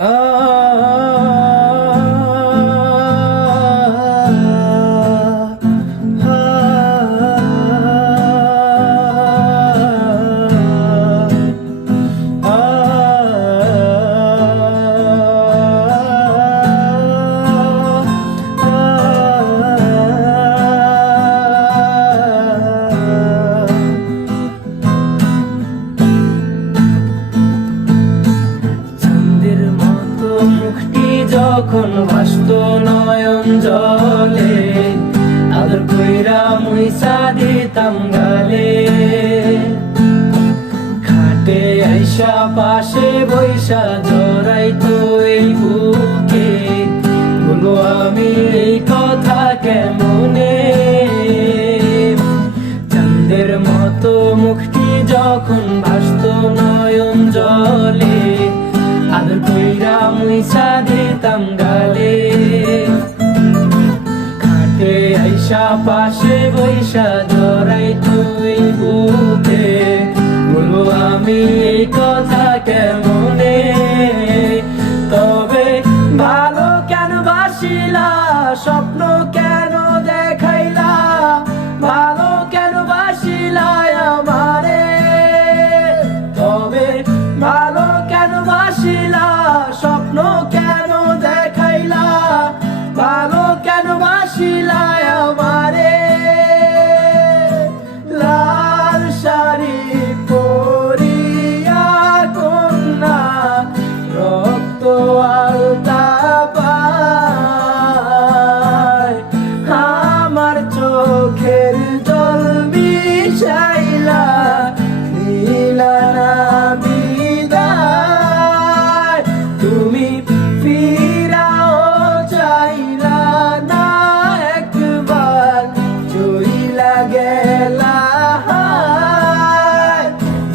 Oh. তখন ভাস্ত নয়ন জলে আদর কইরা মুইসা দিতাম গালে খাটে আইসা পাশে বৈশা তো এই বুকে বলো আমি এই কথা কেমনে চাঁদের মতো মুখটি যখন ভাস্ত নয়ন জলে আদর কইরা মুইসা দিতাম গালে খাটে আইসা পাশে বৈশা জরাই তুই বুকে বলো আমি এই কথা কেমনে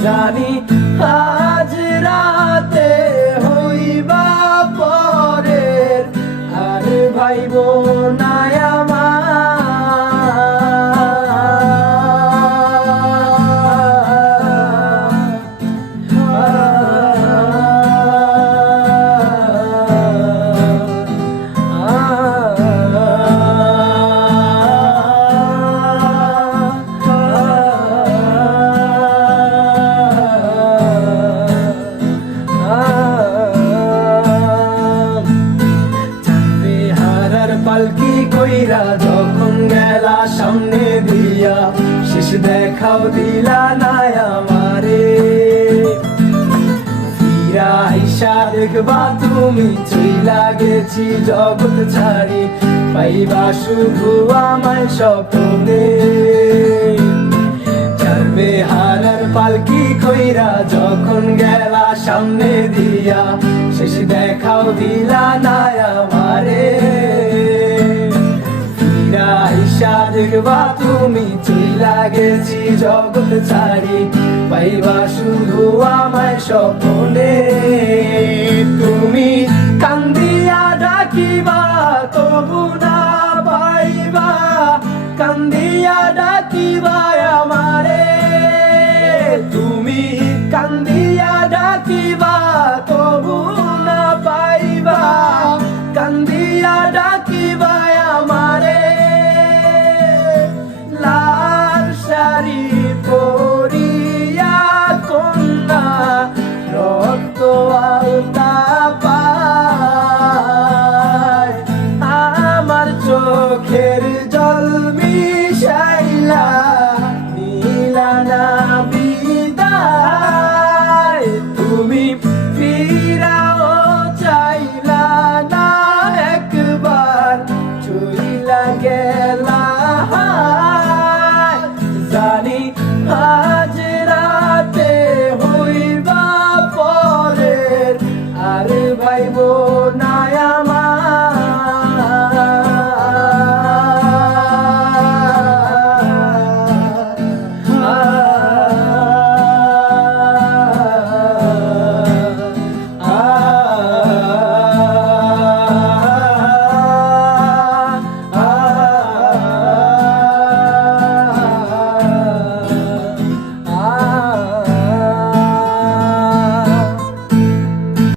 জানি আজ রাতে হইবা পরের আর ভাইব না পালকি কইরা যখন গেলা সামনে দিয়া শেষ দেখাও দিলা না আমারে ফিরা আইসা দেখবা তুমি চইলা গেছি জগৎ ছাড়ি পাইবা শুধু আমায় স্বপ্নে চলবে হারার পালকি কইরা যখন গেলা সামনে দিয়া শেষ দেখাও দিলা না দেখবা তুমি চইলা গেছি জগৎ ছাড়ি পাইবা শুধু আমায় স্বপ্নে তুমি কান্দি পড়িয়া কন্যা রক্ত আলতা পায় আমার চোখে